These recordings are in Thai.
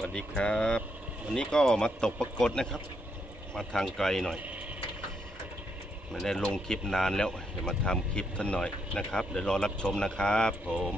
วัสดีครับ วันนี้ก็มาตกปรากฏนะครับ มาทางไกลหน่อยไม่ได้ลงคลิปนานแล้วเดี๋ยวมาทำคลิปท่านหน่อยนะครับ เดี๋ยวรอรับชมนะครับ ผม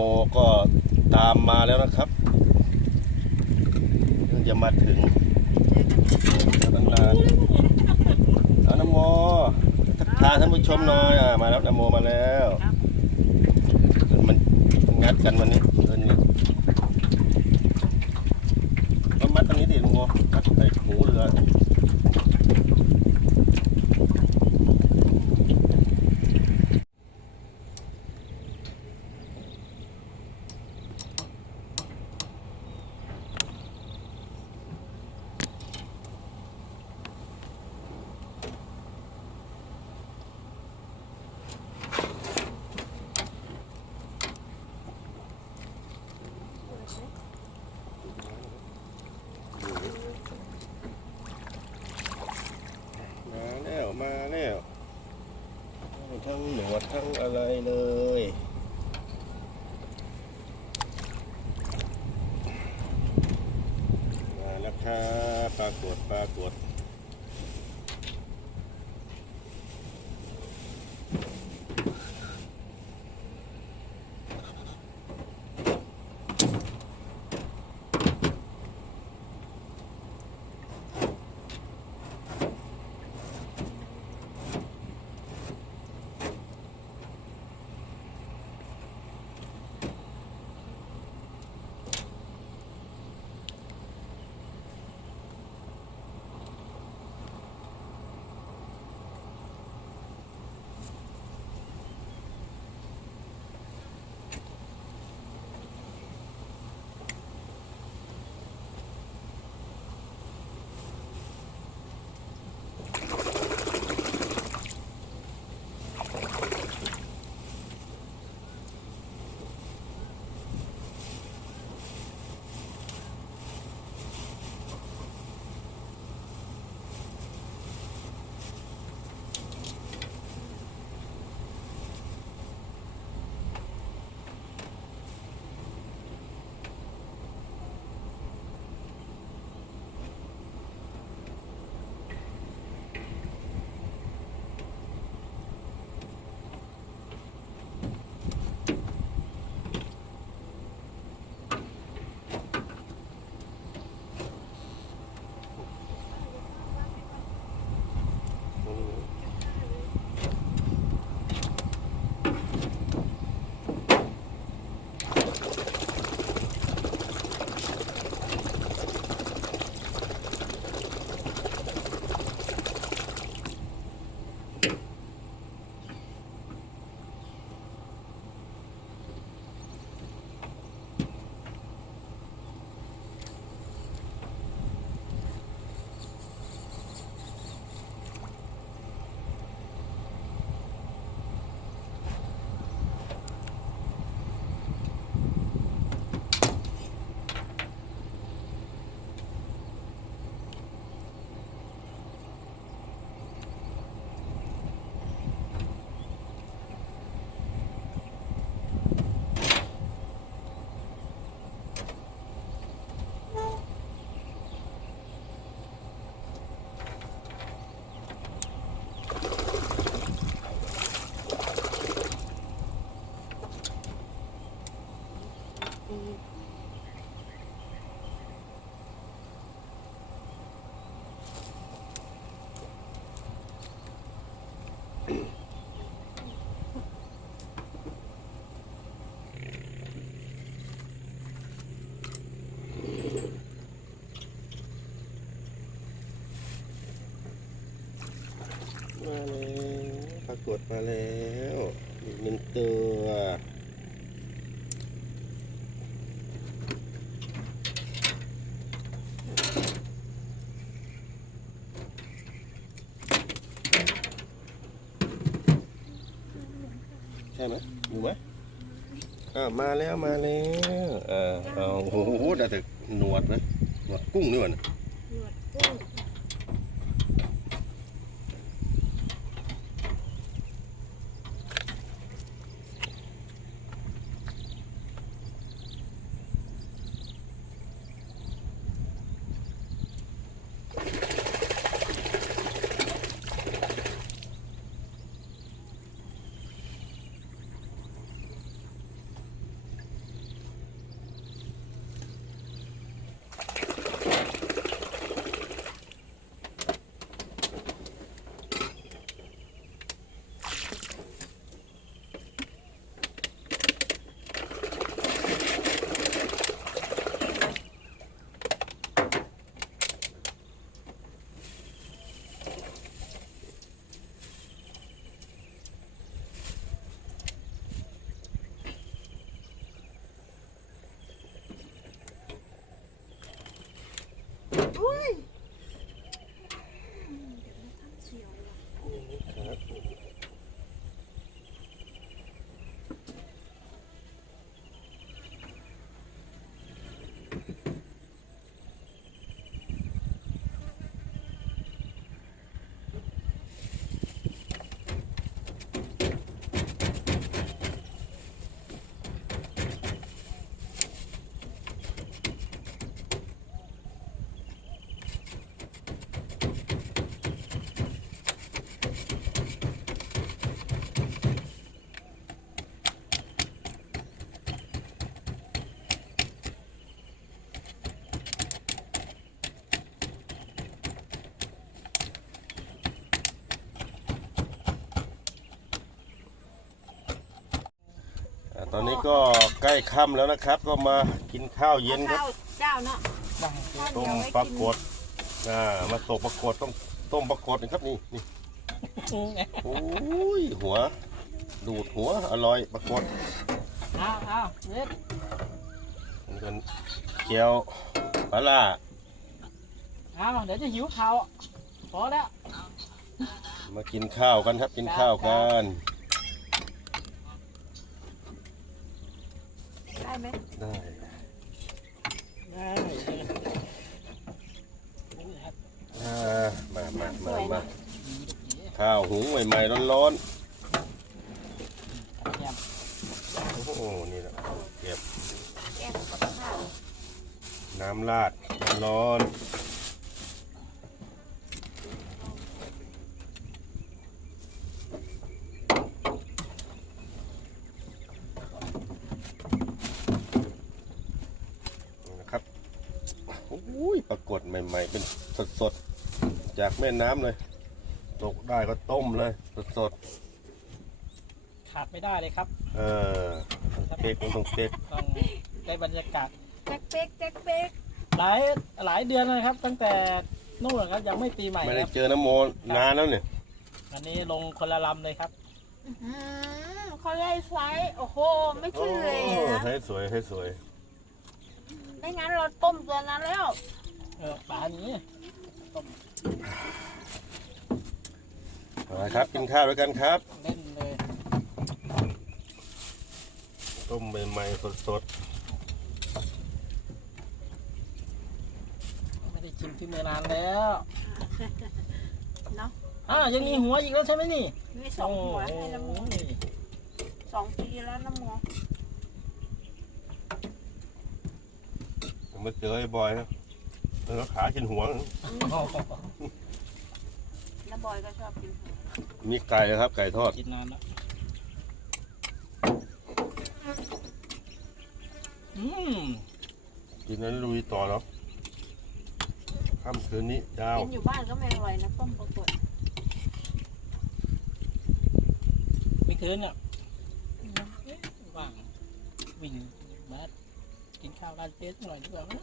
โมก็ตามมาแล้วนะครับเพิ่งจะมาถึงตั้งนานเอาน้ำโมทักทายท่านผู้ชมหน่อยอะมาแล้วน้ำโมมาแล้ว มันงัดกันวันนี้เดือนนี้ก็มัดตรงนี้ดิลุงโมมัดใส่หูเรือ มาแล้วมาแล้วทั้งหนวดทั้ง อะไรเลย มาแล้ว ปรากฏมาแล้ว อีกหนึ่งตัวใช่ไหมอยู่ไหม อ่ามาแล้วมาแล้วเออเอาโอ้โหได้แต่หนวดนะหนวดกุ้งนี่ว่านะ ก็ใกล้ค่ำแล้วนะครับ ก็มากินข้าวเย็นครับข้าวเจ้าเนาะข้าวต้เดีมยวไว้ปลากินกดอ่ามาตกปลากดต้องต้มปลากดนะครับนี่นี่โอ้ยหัว ดูดหัวอร่อยปลากดอ้าวอ้าวเล็กนี่กันเกี๊ยวปลาล่าอ้าวเดี๋ยวจะหิวเขาวพอแล้วมากินข้าวกันครับกินข้าวกัน ได้ได้ ได้อ่ามามามามาข้าวหุงใหม่ๆร้อนๆ โอ้โห นี่แหละเก็บ น้ำราดร้อนนนะครับโอ้ยปรากฏใหม่ๆ เป็นสดๆ จาก แม่น้ำเลย ตกได้ก็ต้มเลยสดขาดไม่ได้เลยครับๆเออเป๊กมันต้องเป๊กต้องได้บรรยากาศแจ๊กเป๊กแจ๊กเป๊กหลายหลายเดือนนะครับ ตั้งแต่นู่นนะครับยังไม่ปีใหม่ไม่คได้รับเจอน้ำโมนานแล้วเนี่ยอันนี้ลงคนละลำเลยครับ อืมเขาไล่ไฟโอ้โห ไม่โอ้ขึ้นเลยนะให้สวยให้สวยไม่งั้นเราต้มตัวนั้นแล้ว เออปลานี้มาครับ กินข้าวด้วยกันครับ เล่นเลยต้มใหม่ๆสดไม่ได้ชิมที่เมือนานแล้วเนาะอ่ายังมีหัวอีกแล้วใช่ไหมนี่มีสองหัวให้ละโมโอ้ยสองปีแล้วละโมๆผมมาเจอไอ้บอยนะ มันก็ขากินหัว น้าบอยก็ชอบกินหัวมีไก่นะครับ ไก่ทอด กินนานแล้วอืมกินนั้นลุยต่อแล้วค่ำคืนนี้ยาว กินอยู่บ้านก็ไม่อร่อยนะต้มปลากดไม่คืนอะว่างวิ่ง มากินข้าวร้านเจ๊หน่อยดีกว่าไม่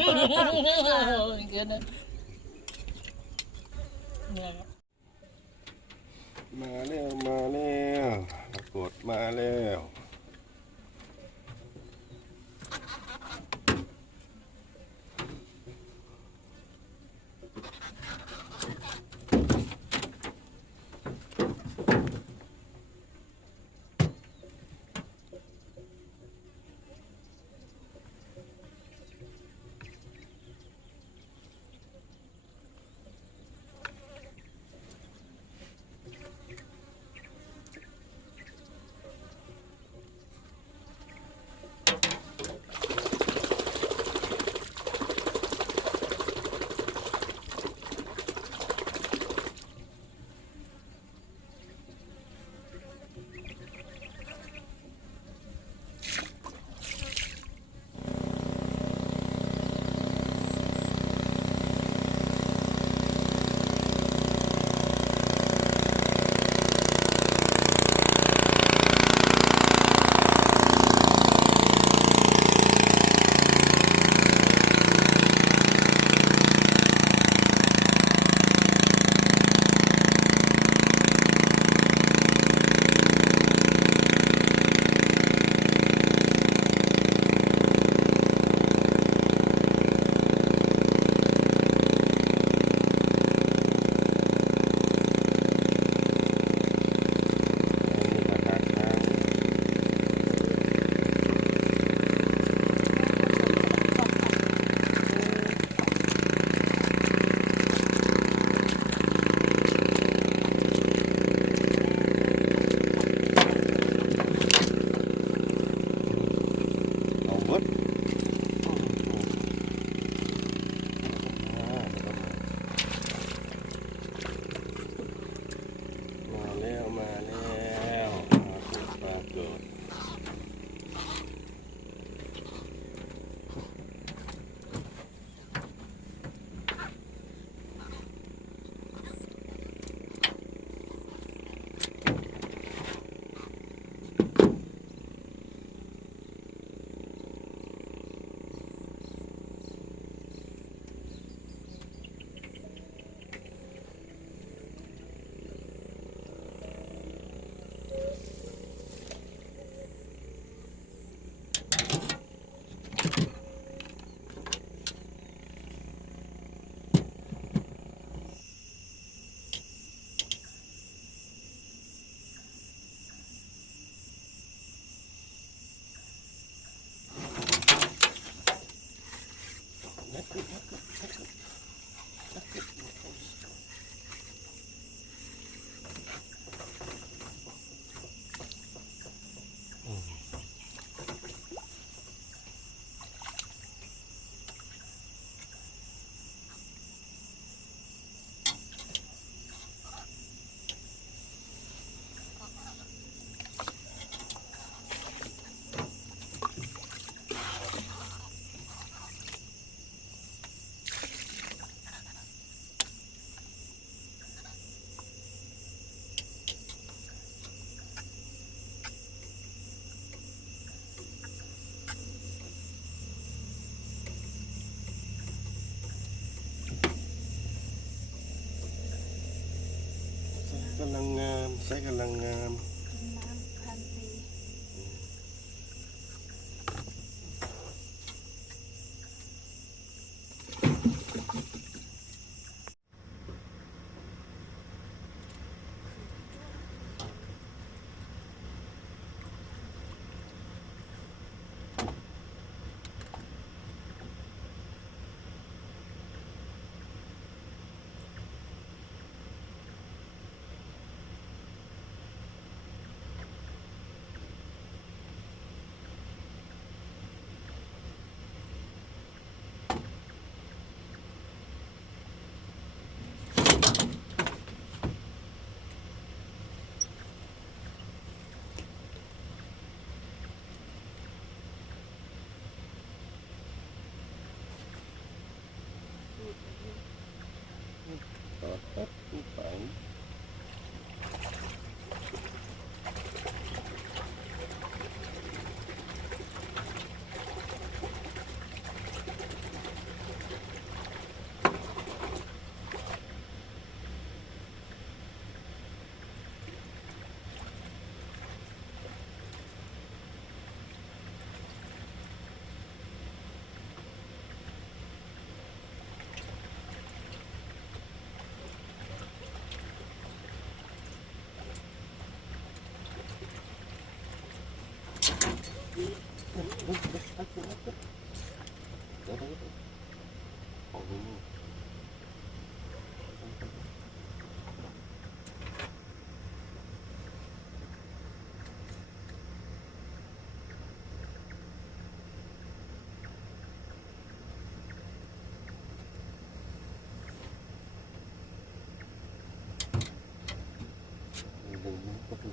คืนนะเนี่ยครับมาแล้วมาแล้วปรากฏมาแล้ว งงา ของนี่ดึงก็คือ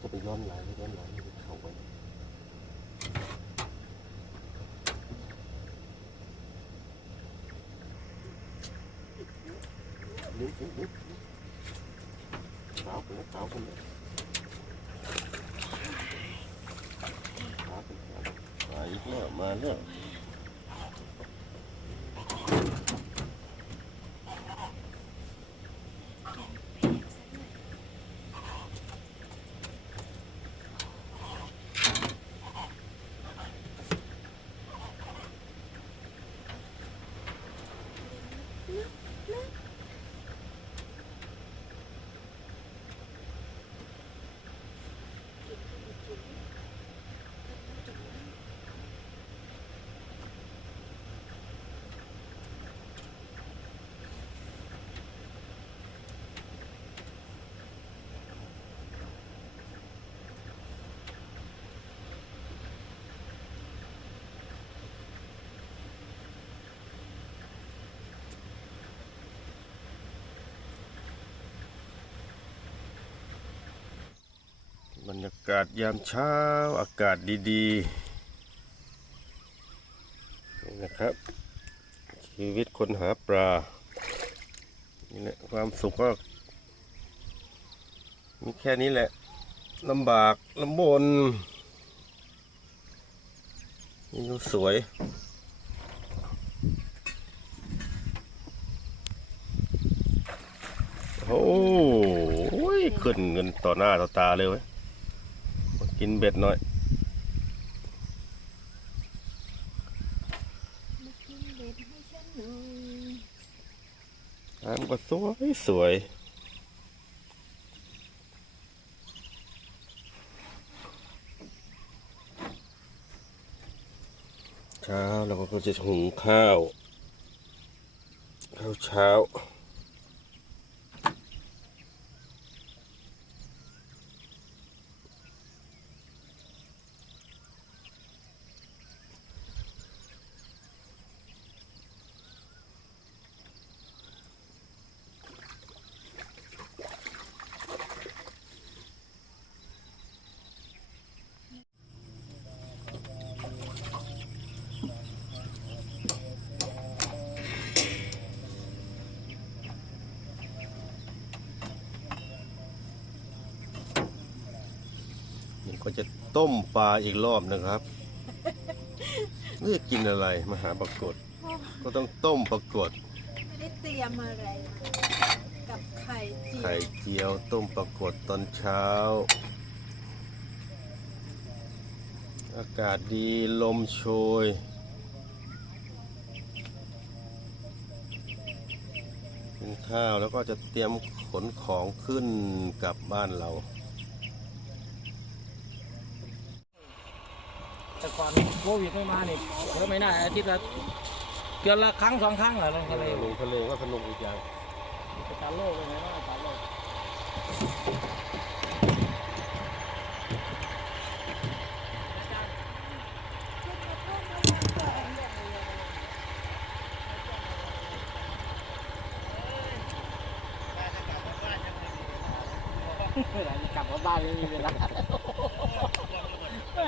ก็ไปย้อนหลังย้อนหลังเขาไว้ดึงดึงดึงขาวไปแล้วขาวไปแล้วขาวไปแล้วมาอีกแล้วมาแล้ว บรรยากาศยามเช้าอากาศดีๆนี่นะครับ ชีวิตคนหาปลานี่แหละความสุขก็มีแค่นี้แหละลำบากลำบนนี่ก็สวยโอ้ยขึ้นเงินต่อหน้าต่อตาเลยเว้ย กินเบ็ดหน่อยมากินเบ็ดให้ฉันหน่อยน้ำก็สวยสวยเช้าเราก็จะหุงข้าว ข้าวเช้า นี่ก็จะ ต้มปลาอีกรอบนะครับนี่จะกินอะไรมาหาปรากฏ ก็ต้องต้มปรากฏไม่ได้เตรียมอะไรมากับไข่เจียไข่วเจียวต้มปรากฏตอนเช้า อากาศดีลมโชย กินข้าวแล้วก็จะเตรียมขนของขึ้นกลับบ้านเรา แต่ก่อนโควิดไม่มาเนี่ยเยอะไม่น่าอาทิตย์ละเดือนละครั้งสองครั้งเหรอลงทะเลลงทะเลก็สนุกอีกอย่างไปตาโลกเลยนะตาโลก เวลาจะกลับมาบ้านไม่มีเวลาแล้วแหม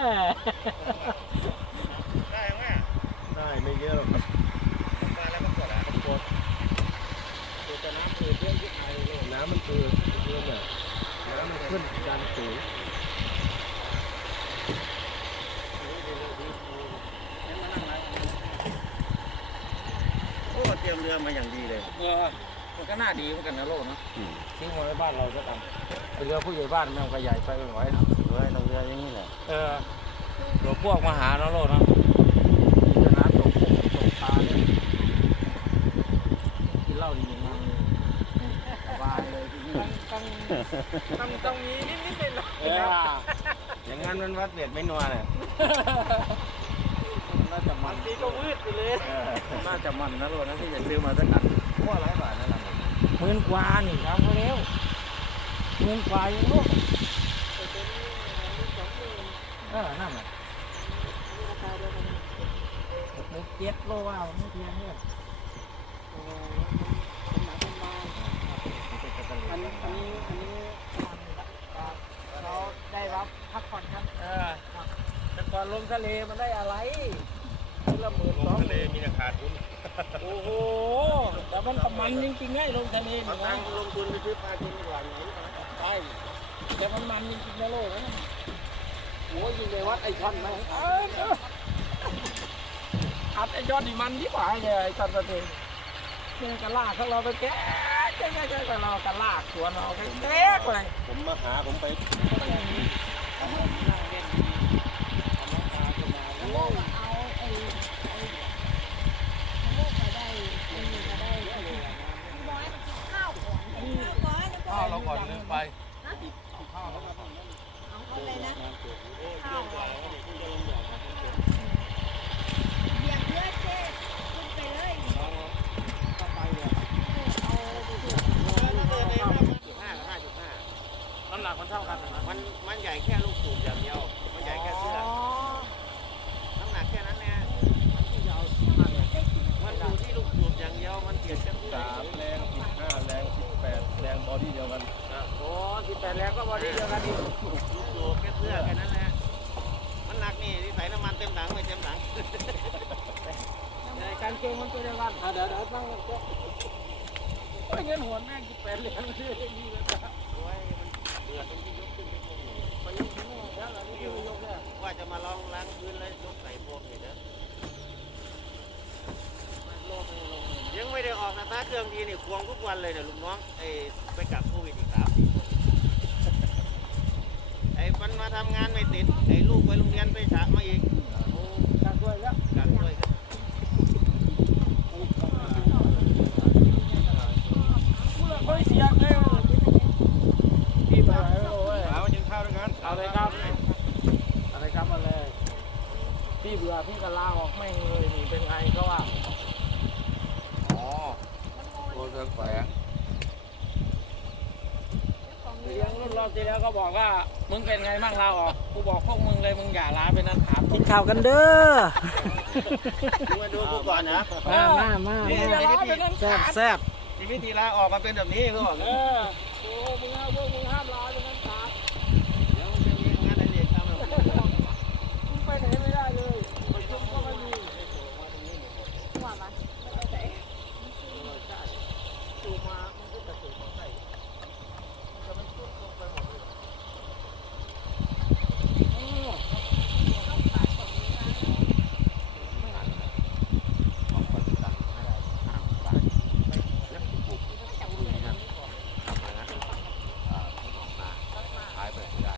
ได้ไม่เยอะหรอก ดูแต่น้ำคือเพื่อนที่ไทยเลย น้ำมันเอือเอือน่ะน้ำมันขึ้นดันสูง โอ้เตรียมเรือมาอย่างดีเลยเออมันก็น่าดีเหมือนกันนะโลกเนาะอืมทิ้งไว้บ้านเราก็ทำเป็นเรือผู้ใหญ่บ้านแม่งก็ใหญ่ไปไม่ไหวนะเรือเราเรืออย่างนี้แหละเออเรือพวกมาหาเนาะโลกเนาะมีแต่น้ำตกกุ้งตกปลาเนี่ยกินเหล้าดีมากเลยสบายเลย ที่นี่ต้องต้องต้องมีนิดนิดหน่อยเออยังไงงั้นมันวัดเด็ดไม่นัวเนี่ยน่าจะมันตีก็วืดไปเลยน่าจะมันนะลูกนะที่จะซื้อมาสักอันขั้วร้อยบาทนั่นแหละหมื่นกว่านี่ครับเขาเร็วหมื่นกว่ายังลูกเออนั่นแหละหกเจ็ดโลว่าไม่เพียงเนี่ย อันนี้อันนี้อันนี้เราได้รับพักผ่อนครับเออแต่ก่อนลงทะเลมันได้อะไรทีละหมื่นสองทะเลมื่นมีแต่ขาดทุนโอ้โหแต่มันประมันจริงๆไงลงทะเลเอานี่ตันะงค์ลงทุนไปซื้อปลากินดีกว่าหนูใช่แต่มันมันจริงๆนะโลกนะโอ้ยยิงไปวัดไอช่อนไหมเออเอออัดไอ้ยอดนี่มันที่ฝ่ายเลยไอ้ตันตะเทงเนี่ยกระลากของเราไปแก๊ก แก๊กแก๊กแก๊กเรากระลากสวนเราแก๊กแก๊กเลยผมมาหาผมไป น้ำโมกเอาไอ้ไอ้น้ำโมกไปได้ไอ้นี่ก็ได้พี่บอยมากินข้าวก่อนข้าวก่อน ข้าวเราก่อนลืมไป เอาเลยนะข้าวเบียร์เพื่อเจ๊ขึ้นไปเลยเอาดูสิ ห้ากับห้าจุดห้า น้ำหนักมันเท่ากันนะ มันมันใหญ่แค่ลูกสูบอย่างเดียว มันใหญ่แค่เสื้อน้ำหนักแค่นั้นแน่มันอยู่ที่ลูกสูบอย่างเดียว มันเปลี่ยนแค่เสื้อ สามแรงสิบห้าแรงสิบแปดแรงบอดี้เดียวกัน โอ้สิบแปดแรงก็บอดี้เดียวกันดิ ลูกสูบแค่เสื้อแค่นั้นแหละ มันหนักนี่ที่ใส่น้ำมันเต็มถังไม่เต็มถัง ในการเกงมันตัวเดียวกันอะเดี๋ยวเดี๋ยวตั้งกันเจ๊โอ้ ยเงินหัวแม่งสิบแปดแรงเลยนี่เลยนะโอ้ยมันเบื่อตรงที่ยกขึ้นไปพวกนี้ไปยกที่นู่นแล้วอันนี้คือยกเนี่ยว่าจะมาลองล้างพื้นแล้วยกใส่พวกนี่นะโลกไม่ลงเลยยังไม่ได้ออกสตาเครื่องทีนี่ควงทุกวันเลยเนี่ยลุงน้องไอ้ไปกักโควิดอีกสามสี่คนไอ้มันมาทำงานไม่ติดไอ้ลูกไปโรงเรียนไปฉากมาอีก โอ้การด้วยแล้ว กักด้วยครับ เฮ้ยเสียงเลยพี่ไปไหนโอ้ย เอากินข้าวด้วยกัน เอาเลยครับอะไรครับมาเลย พี่เบื่อพี่ก็ลาออกไม่งเลยนี่เป็นไงก็ว่า อ๋อโอ้เรื่องแฝง เลี้ยงรุ่นรอบที่แล้วก็บอกว่ามึงเป็นไงบ้างลาออกกูบอกพวกมึงเลยมึงอย่าลาไปนั่นถามกินข้าวกันเด้อมาดูกูก่อนนะมามามานี่มาวิธีแซ่บแซ่บนี่วิธีลาออกมาเป็นแบบนี้เขาบอกเออ